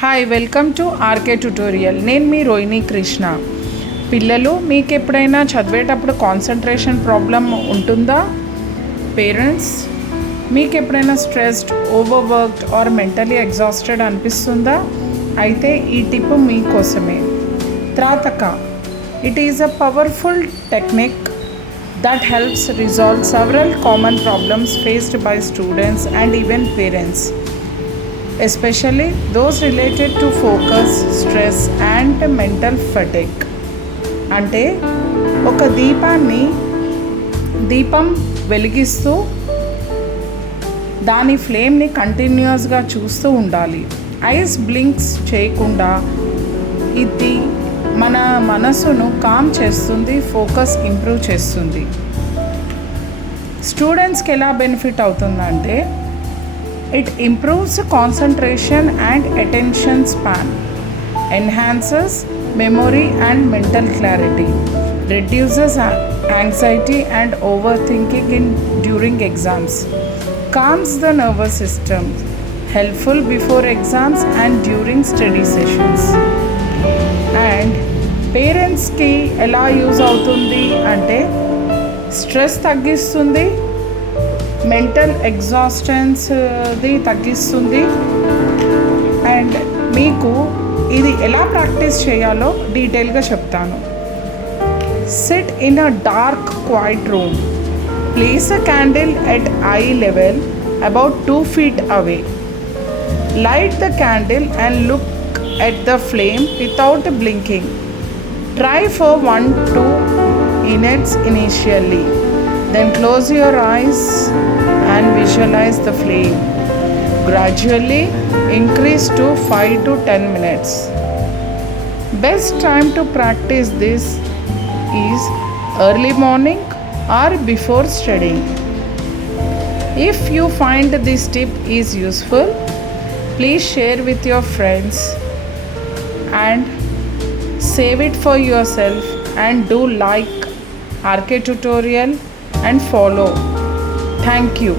Hi welcome to RK tutorial. నేను మీ రోహిణి కృష్ణ. పిల్లలు, మీకు ఎప్పుడైనా చదివేటప్పుడు కాన్సన్ట్రేషన్ ప్రాబ్లం ఉంటుందా? పేరెంట్స్, మీకు ఎప్పుడైనా stressed, overworked or mentally exhausted అనిపిస్తుందా? అయితే ఈ టిప్ మీకోసమే. త్రాతక. It is a powerful technique that helps resolve several common problems faced by students and even parents, especially those related to focus, stress and mental fatigue. అంటే ఒక దీపం వెలిగిస్తూ దాని ఫ్లేమ్ని కంటిన్యూస్గా చూస్తూ ఉండాలి. ఐస్ బ్లింక్స్ చేయకుండా. ఇది మన మనసును కామ్ చేస్తుంది, ఫోకస్ ఇంప్రూవ్ చేస్తుంది. స్టూడెంట్స్కి ఎలా బెనిఫిట్ అవుతుందంటే, it improves concentration and attention span, enhances memory and mental clarity, reduces anxiety and over thinking during exams, calms the nervous system, helpful before exams and during study sessions. And పేరెంట్స్కి ఎలా యూజ్ అవుతుంది అంటే, స్ట్రెస్ తగ్గిస్తుంది, మెంటల్ ఎగ్జాస్టెన్స్ది తగ్గిస్తుంది. అండ్ మీకు ఇది ఎలా ప్రాక్టీస్ చేయాలో డీటెయిల్గా చెప్తాను. Sit in a dark quiet room. Place a candle at eye level about 2 feet away. Light the candle and look at the flame without blinking. Try for 1-2 minutes initially. Then close your eyes and visualize the flame. Gradually increase to 5 to 10 minutes. Best time to practice this is early morning or before studying. If you find this tip is useful, please share with your friends and save it for yourself, and do like RK Tutorial and follow. Thank you.